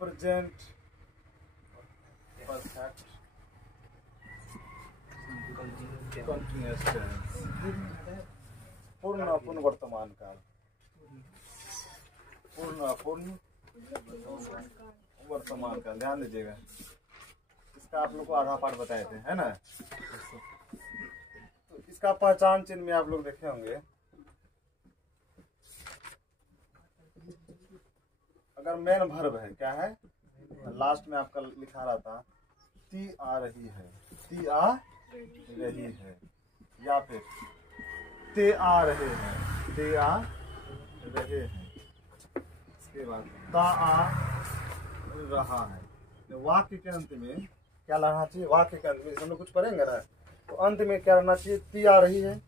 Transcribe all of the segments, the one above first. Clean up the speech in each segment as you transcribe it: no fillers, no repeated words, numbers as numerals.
Present perfect continuous tense, पूर्ण अपूर्ण वर्तमान काल, पूर्ण अपूर्ण वर्तमान काल। ध्यान दीजिएगा, इसका आप लोग को आधा पाठ बताए थे, है ना। तो इसका पहचान चिन्ह में आप लोग देखे होंगे, अगर मेन वर्ब है, क्या है, लास्ट में आपका लिखा रहा था ती आ रही है, ती आ रही है, या फिर ते आ रहे हैं, ते आ रहे हैं। इसके बाद ता आ रहा है। वाक्य के अंत में क्या रहना चाहिए, वाक्य के अंत में हम लोग कुछ पढ़ेंगे ना, तो अंत में क्या रहना चाहिए, ती आ रही है,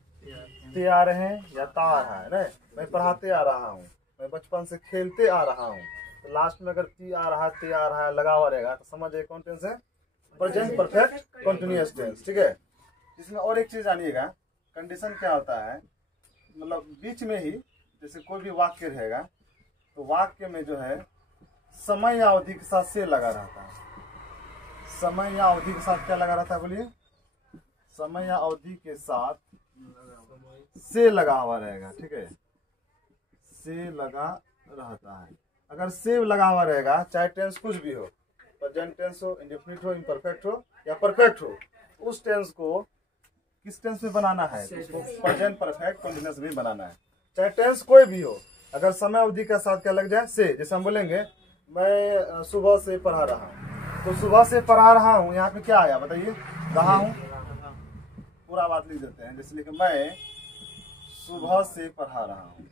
ते आ रहे हैं, या ता आ रहा है ना। मैं पढ़ाते आ रहा हूँ, मैं बचपन से खेलते आ रहा हूँ, तो लास्ट में अगर ती आ रहा है, ते आ रहा है लगा हुआ रहेगा, तो समझिए कौन टेंस है, प्रेजेंट परफेक्ट कंटिन्यूअस टेंस। ठीक है। इसमें और एक चीज जानिएगा, कंडीशन क्या होता है, मतलब बीच में ही जैसे कोई भी वाक्य रहेगा, तो वाक्य में जो है समय या अवधि के साथ से लगा रहता है। समय या अवधि के साथ क्या लगा रहता है, बोलिए, समय या अवधि के साथ से लगा हुआ रहेगा। ठीक है, से लगा रहता है। अगर से लगा हुआ रहेगा, चाहे टेंस कुछ भी हो, प्रेजेंट टेंस हो, इंडेफिनिट हो, इम्परफेक्ट हो या परफेक्ट हो, उस टेंस को किस टेंस में बनाना है, उसको प्रेजेंट परफेक्ट कंटिन्यूअस में बनाना है। चाहे टेंस कोई भी हो, अगर समय अवधि के साथ क्या लग जाए, से। जैसे हम बोलेंगे मैं सुबह से पढ़ा रहा हूँ, तो सुबह से पढ़ा रहा हूँ, यहाँ पे क्या आया बताइए, रहा हूँ, पूरा बात लिख देते हैं। जैसे लिखे मैं सुबह से पढ़ा रहा हूँ,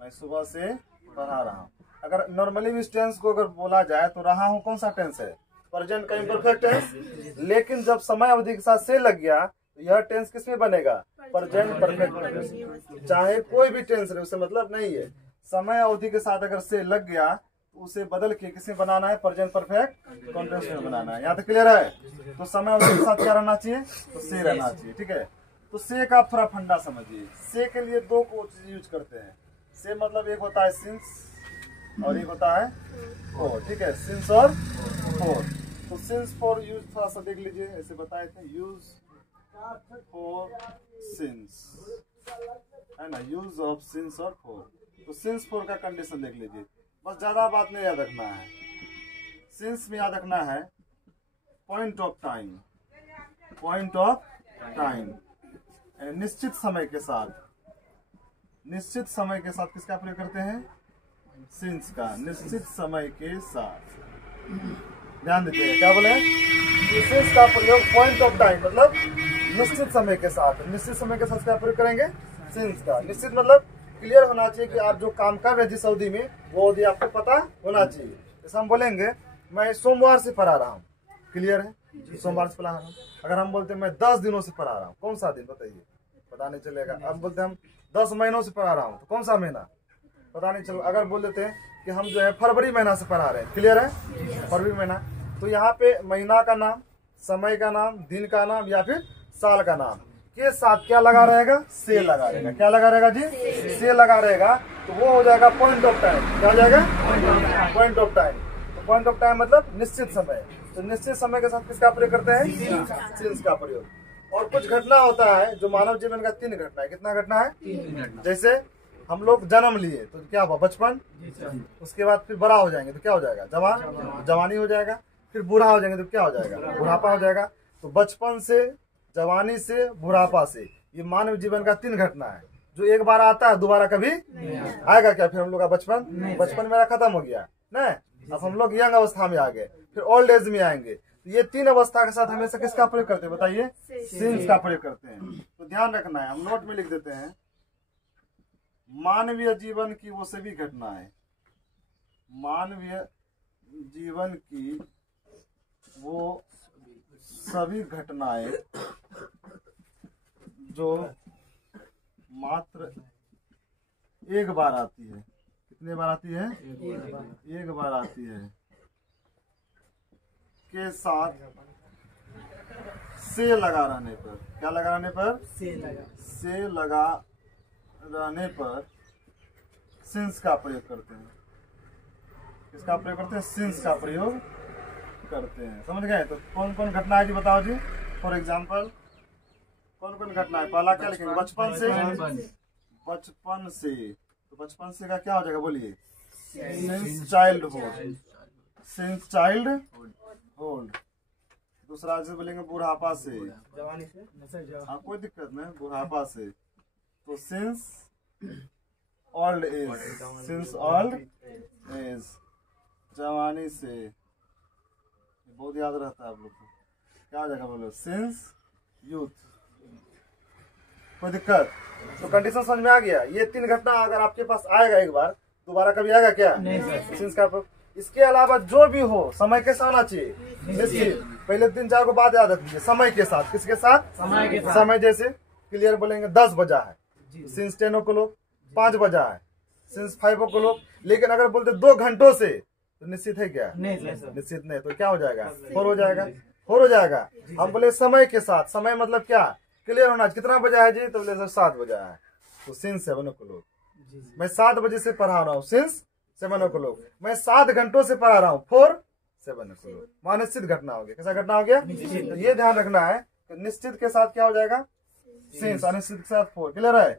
मैं सुबह से पढ़ा रहा हूँ। अगर नॉर्मली भी इस टेंस को अगर बोला जाए तो रहा हूँ कौन सा टेंस है, प्रेजेंट का इम्परफेक्ट टेंस। लेकिन जब समय अवधि के साथ से लग गया, तो यह टेंस किस में बनेगा, प्रेजेंट परफेक्ट टेंस। चाहे कोई भी टेंस रहे, उससे मतलब नहीं है। समय अवधि के साथ अगर से लग गया, तो उसे बदल के किसमें बनाना है, प्रेजेंट परफेक्ट कंटिन्यूअस में बनाना है। यहाँ तक क्लियर है। तो समय अवधि के साथ क्या रहना चाहिए, तो से रहना चाहिए। ठीक है। तो से का आप थोड़ा फंडा समझिए। से के लिए दो को चीज यूज करते हैं। से मतलब एक होता है सिंस और एक होता है फॉर। ठीक है, सिंस और फॉर। तो सिंस फॉर यूज थोड़ा सा देख लीजिए, ऐसे बताए थे, यूज फॉर सिंस, है ना, यूज ऑफ सिंस और फॉर। तो सिंस फॉर का कंडीशन देख लीजिए, बस ज्यादा बात नहीं याद रखना है। सिंस में याद रखना है point of time, point of time, निश्चित समय के साथ, निश्चित समय के साथ किसका प्रयोग करते हैं, सिंस का, निश्चित समय के साथ। ध्यान दीजिए, क्या बोले, सिंस का प्रयोग पॉइंट ऑफ टाइम मतलब निश्चित समय के साथ। निश्चित समय के साथ क्या प्रयोग करेंगे, सिंस का। निश्चित मतलब क्लियर होना चाहिए कि आप जो काम कर रहे हैं जिस अवधि में, वो अवधि आपको पता होना चाहिए। जैसे हम बोलेंगे मैं सोमवार से पढ़ा रहा हूँ, क्लियर है, सोमवार से पढ़ा रहा हूँ। अगर हम बोलते हैं मैं 10 दिनों से पढ़ा रहा हूँ, कौन सा दिन बताइए, पता नहीं चलेगा। अब बोलते हैं हम 10 महीनों से पढ़ा रहा हूँ, तो कौन सा महीना, पता नहीं चलो। अगर बोल देते हैं कि हम जो है फरवरी महीना से पढ़ा रहे हैं, क्लियर है, फरवरी महीना, तो यहाँ पे महीना का नाम, समय का नाम, दिन का नाम या फिर साल का नाम के साथ क्या लगा रहेगा, से लगा रहेगा। क्या लगा रहेगा जी, से लगा रहेगा। तो वो हो जाएगा पॉइंट ऑफ टाइम। क्या हो जाएगा, पॉइंट ऑफ टाइम। तो पॉइंट ऑफ टाइम मतलब निश्चित समय। तो निश्चित समय के साथ किसका प्रयोग करते हैं, सिंस का प्रयोग। और कुछ घटना होता है जो मानव जीवन का 3 घटना है। कितना घटना है, जैसे हम लोग जन्म लिए तो क्या हुआ, बचपन, उसके बाद फिर बड़ा हो जाएंगे तो क्या हो जाएगा, जवान, जवानी हो जाएगा, फिर बूढ़ा हो जाएंगे तो क्या हो जाएगा, बुढ़ापा हो जाएगा। तो बचपन से, जवानी से, बुढ़ापा से, ये मानव जीवन का 3 घटना है जो एक बार आता है, दोबारा कभी आएगा क्या। फिर हम लोग का बचपन मेरा खत्म हो गया ना, अब हम लोग यंग अवस्था में आ गए, फिर ओल्ड एज में आएंगे। तो ये 3 अवस्था के साथ हमेशा किसका प्रयोग करते हैं बताइए, सिंस का प्रयोग करते हैं। तो ध्यान रखना है, हम नोट में लिख देते हैं, मानवीय जीवन की वो सभी घटनाएं, मानवीय जीवन की वो सभी घटनाएं जो मात्र एक बार आती है। कितने बार आती है, एक बार आती है, के साथ से लगा रहने पर, क्या लगा रहने पर, से लगा रहने पर सिंस का प्रयोग करते हैं। किसका प्रयोग करते हैं? सिंस का प्रयोग करते हैं। समझ गए? तो कौन कौन घटना है जी बताओ जी। फॉर एग्जाम्पल कौन कौन घटना है? पहला क्या लिखेंगे? बचपन से। बचपन से, तो बचपन से का क्या हो जाएगा बोलिए? Since childhood. Since childhood. दूसरा से बोलेंगे बुढ़ापा से। हाँ कोई दिक्कत नहीं, बुढ़ापा से। तो since old age. Since old age, जवानी से। बहुत याद रहता है आप लोग को। क्या हो जाएगा बोलो? Since youth. कोई दिक्कत? तो कंडीशन समझ में आ गया। ये 3 घटना अगर आपके पास आएगा एक बार, दोबारा कभी आएगा क्या? नहीं। सिंस का। इसके अलावा जो भी हो समय के साथ आना चाहिए निश्चित। पहले 3-4 को बात याद रखिए। समय के साथ। किसके साथ? समय के साथ। समय जैसे क्लियर बोलेंगे 10 बजा है, सिंस 10 o'clock 5 बजा है, सिंस 5 o'clock। लेकिन अगर बोलते 2 घंटों से तो निश्चित है क्या? निश्चित नहीं। तो क्या हो जाएगा? 4 हो जाएगा। 4 हो जाएगा। हम बोले समय के साथ। समय मतलब क्या? क्लियर होना। कितना बजा है जी? तो बोले 7 बजा है, तो सिंस 7 o'clock। मैं 7 बजे से पढ़ा रहा हूँ, सिंस 7 o'clock। मैं 7 घंटों से पढ़ा रहा हूँ, 4 7 o'clock। वहां निश्चित घटना हो गया। कैसा घटना हो गया? तो ये ध्यान रखना है कि निश्चित के साथ क्या हो जाएगा? सिंस। अनिश्चित के साथ 4। क्लियर है?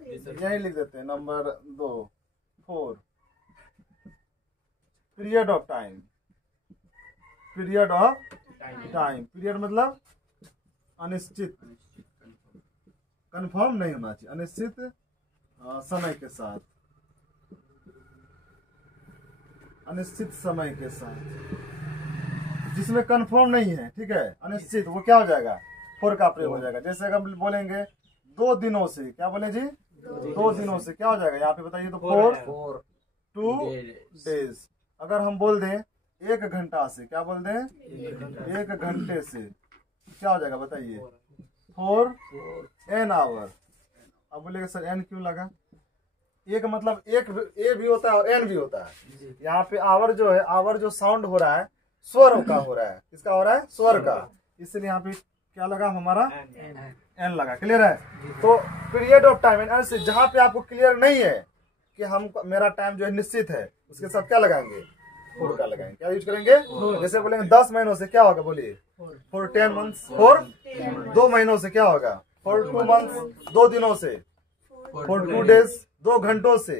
यही लिख देते हैं। Number 2 4 period of time. Period of time. Period मतलब अनिश्चित, कंफर्म नहीं होना चाहिए। अनिश्चित समय के साथ। अनिश्चित समय के साथ जिसमें कंफर्म नहीं है, ठीक है, अनिश्चित, वो क्या हो जाएगा? 4 का प्रयोग हो जाएगा। जैसे अगर हम बोलेंगे 2 दिनों से, क्या बोले जी? 2 दिनों से क्या हो जाएगा? यहाँ पे बताइए तो 4 2 days। अगर हम बोल दें 1 घंटा से, क्या बोल दें? 1 घंटे से, क्या हो जाएगा बताइए? 4 n आवर। अब बोलेगा सर n क्यों लगा? एक मतलब एक ए भी होता है और एन भी होता है। यहाँ पे आवर जो है, आवर जो साउंड हो रहा है स्वर का हो रहा है। किसका हो रहा है? स्वर का। इसलिए यहाँ पे क्या लगा हमारा? एन लगा। क्लियर है? तो पीरियड ऑफ टाइम एन से जहाँ पे आपको क्लियर नहीं है कि हम मेरा टाइम जो है निश्चित है, उसके साथ क्या लगाएंगे? 4 का लगाएंगे। क्या यूज करेंगे? जैसे बोलेंगे 10 महीनों से, क्या होगा बोलिए? 4 10 months। 4 2 महीनों से, क्या होगा? 4 2 months। 2 दिनों से 4 2 days। 2 घंटों से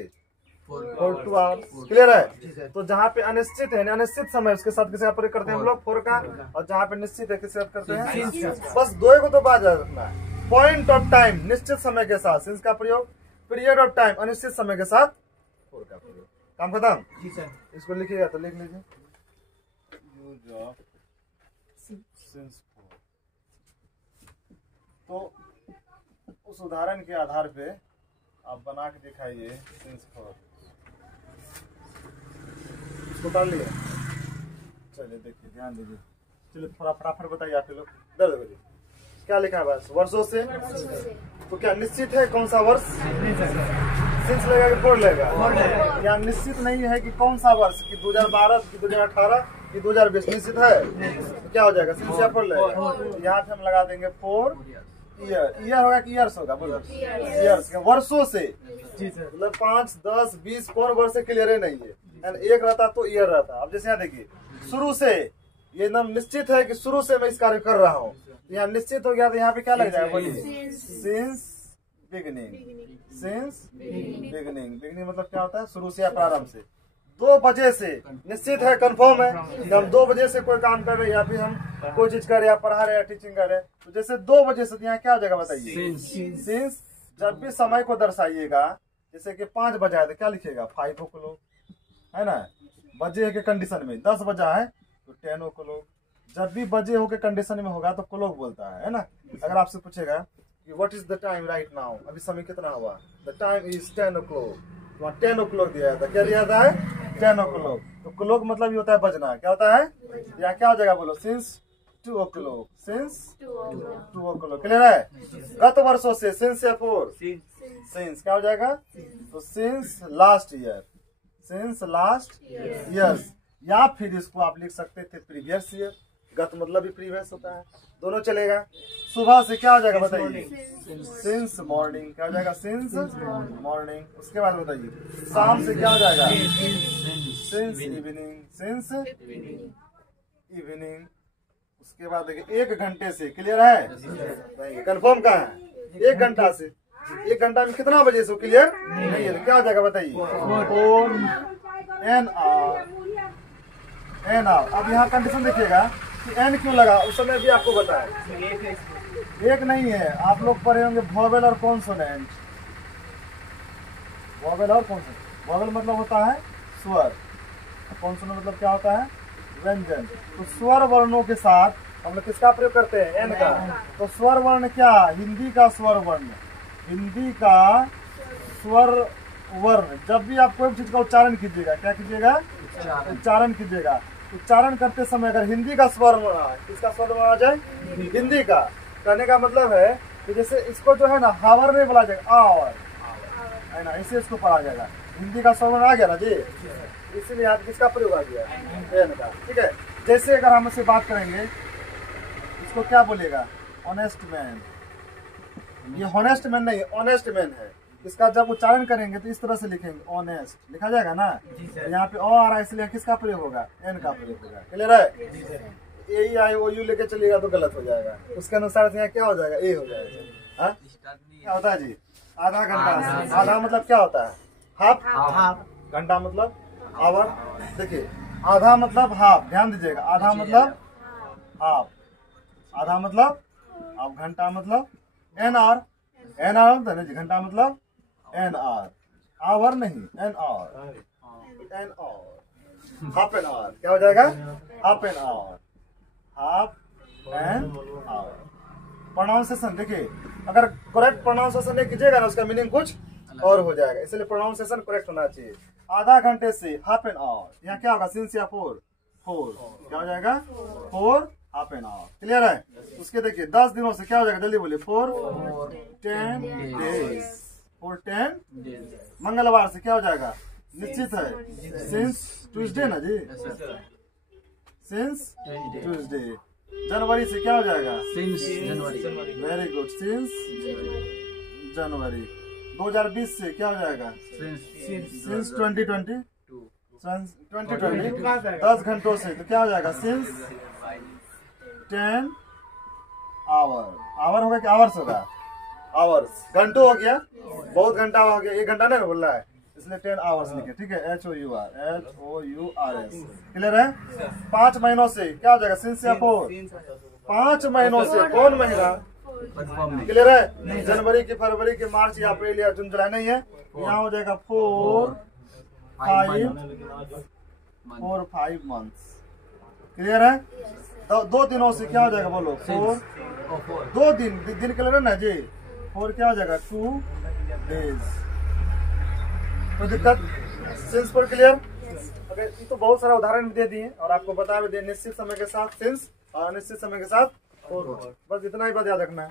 4 2 hours। क्लियर है? तो जहाँ पे अनिश्चित है, अनिश्चित समय, उसके साथ किसका प्रयोग करते हैं हम लोग? 4 का। और जहाँ पे निश्चित है, किसके साथ करते हैं? बस 2 को तो बात याद रखना है। पॉइंट ऑफ टाइम निश्चित समय के साथ सिंस का प्रयोग। पीरियड ऑफ टाइम अनिश्चित समय के साथ 4 का प्रयोग। काम खत्म? जी सर। इसको लिखिएगा तो लिख लीजिए। Use of since 4। तो उस उदाहरण के आधार पे आप बना के दिखाइए सिंस 4। इसको कर लिया? चलिए देखिए, ध्यान दीजिए। चलिए थोड़ा फटाफट बताइए आप लोग। दर्द बजे क्या लिखा है? बस वर्षों से। तो क्या निश्चित है कौन सा वर्ष? सिंस लेगा कि 4 लेगा? या निश्चित नहीं है कि कौन सा वर्ष, कि 2012 कि 2018 कि 2020? निश्चित है तो क्या हो जाएगा? सिंस या 4 लेगा। यहाँ पे हम लगा देंगे 4 ईयर। ईयर होगा कि ईयर्स होगा? बोलो ईयर्स। वर्षों से मतलब 5 10 20 कौन वर्ष से क्लियर है नहीं है। एक रहता तो ईयर रहता। अब जैसे यहाँ देखिए, शुरू से, ये एकदम निश्चित है कि शुरू से मैं इस कार्य कर रहा हूँ। यहाँ निश्चित हो गया तो यहाँ पे क्या लग जाएगा बोलिए? Since beginning. Since beginning. Beginning मतलब क्या होता है? शुरू से या प्रारंभ से। 2 बजे से निश्चित है, कंफर्म है कि हम 2 बजे से कोई काम कर रहे हैं, या फिर हम कोई चीज कर रहे हैं, या पढ़ा रहे हैं, या टीचिंग कर रहे हैं। तो जैसे 2 बजे से यहाँ क्या हो जाएगा बताइए? सिंस। जब भी समय को दर्शाइएगा, जैसे कि 5 बजा है तो क्या लिखिएगा? 5 o'clock, है ना? बजे के कंडीशन में 10 बजा है तो 10 o'clock। जब भी बजे हो के कंडीशन में होगा तो क्लॉक बोलता है ना? अगर आपसे पूछेगा कि what is the time right now, अभी समय कितना हुआ? The time is 10 o'clock। वहाँ 10 o'clock दिया था। क्या दिया था? 10 o'clock। तो क्लॉक मतलब ये होता है बजना। क्या होता है? यहाँ क्या हो जाएगा बोलो? Since 2 o'clock। Since 2 o'clock। Clear है? गत वर्षों से, सिंस या 4? सिंस। क्या हो जाएगा? तो since last year. Since last years. या फिर इसको आप लिख सकते थे प्रीवियस ईयर। गत मतलब भी प्रीवियस होता है, दोनों चलेगा। सुबह से क्या हो जाएगा बताइए? Since morning. क्या हो जाएगा? Since morning. उसके बाद बताइए शाम से क्या हो जाएगा? Since evening. Since evening. उसके बाद देखिए 1 घंटे से। क्लियर है? कंफर्म कहाँ है? 1 घंटा से। 1 घंटा में कितना बजे से? क्लियर नहीं है तो क्या हो जाएगा बताइए? 4 एन आवर। An hour. अब यहाँ कंडीशन देखिएगा कि एन क्यों लगा, उस समय भी आपको बताया। एक नहीं है, आप लोग पढ़े होंगे वोवेल और कॉन्सोनेंट। वोवेल और कॉन्सोनेंट। वोवेल मतलब होता है स्वर, कॉन्सोनेंट मतलब क्या होता है? व्यंजन। तो स्वर वर्णों के साथ हम लोग किसका प्रयोग करते हैं? एन का। तो स्वर वर्ण क्या? हिंदी का स्वर वर्ण। हिंदी का स्वर वर्ण। जब भी आप कोई चीज का उच्चारण कीजिएगा, क्या कीजिएगा? उच्चारण कीजिएगा। उच्चारण करते समय अगर हिंदी का स्वर वर्ण आए, किसका स्वर वर्ण आ जाए? हिंदी का। कहने का मतलब है कि जैसे इसको जो है ना हावर नहीं बोला जाएगा, आवर है ना, इसे इसको पढ़ा जाएगा। हिंदी का स्वर वर्ण आ गया ना जी, इसीलिए यहाँ किसका प्रयोग आ गया? एन का। ठीक है। जैसे अगर हम इससे बात करेंगे, इसको क्या बोलेगा? Honest man. ये हॉनेस्ट मैन नहीं, ऑनेस्ट मैन है। इसका जब उच्चारण करेंगे तो इस तरह से लिखेंगे, ऑनेस्ट लिखा जाएगा ना। यहाँ पे ओ आ रहा है इसलिए किसका प्रयोग होगा? एन का प्रयोग होगा। क्लियर है? ए आई ओ यू लेके चलिएगा तो गलत हो जाएगा। उसके अनुसार यहाँ क्या हो जाएगा? ए हो जाएगा। हाँ क्या होता है जी? आधा घंटा। आधा मतलब क्या होता है? हाफ। घंटा मतलब आवर। देखिए आधा मतलब हाफ, ध्यान दीजिएगा। आधा मतलब हाफ, आधा मतलब अब घंटा मतलब एन आवर। एन आवर होता है ना जी, घंटा मतलब एन आवर। आवर नहीं, an hour. An hour, half an hour. क्या हो जाएगा? Half an hour. Half an hour. Pronunciation देखिए, अगर करेक्ट प्रोनाउंसिएशन नहीं कीजिएगा ना, उसका मीनिंग कुछ और हो जाएगा। इसलिए प्रोनाउंसिएशन करेक्ट होना चाहिए। आधा घंटे से हाफ एन आवर। यहाँ क्या होगा? सिंस या फोर। क्या हो जाएगा? 4 हाफ एन आवर। क्लियर है? उसके देखिए 10 दिनों से क्या हो जाएगा? जल्दी बोलिए। 4 10 डेज। 4 10 मंगलवार से क्या हो जाएगा? निश्चित है, सिंस ट्यूसडे ना जी, सिंस ट्यूसडे। जनवरी से क्या हो जाएगा? Since January. Very good, since January. 2020 से क्या हो जाएगा? सिंस 2020। 2020 10 घंटों से तो क्या हो जाएगा? Since 10 our. आवर होगा कि आवर्स होगा? आवर्स। घंटों हो गया, बहुत घंटा हो गया, 1 घंटा नहीं बोल रहा है, इसलिए 10 आवर्स लिखे। ठीक है? HOURS। क्लियर है? 5 महीनों से क्या हो जाएगा? सिंस या 4। 5 महीनों से कौन महीना? क्लियर है? जनवरी की, फरवरी की, मार्च या अप्रैल या जून जुलाई नहीं है। यहाँ हो जाएगा 4 5 मंथ्स। क्लियर है? तो 2 दिनों से क्या हो जाएगा? बोलो। 4 2 दिन क्लियर है ना जी? 4 क्या हो जाएगा? 2 डेज। तो दिक्कत सिंस पर क्लियर? अगर ये तो बहुत सारा उदाहरण भी दे दिए और आपको बता भी दिए, निश्चित समय के साथ सिंस और अनिश्चित समय के साथ 4। बस इतना ही बात याद रखना है।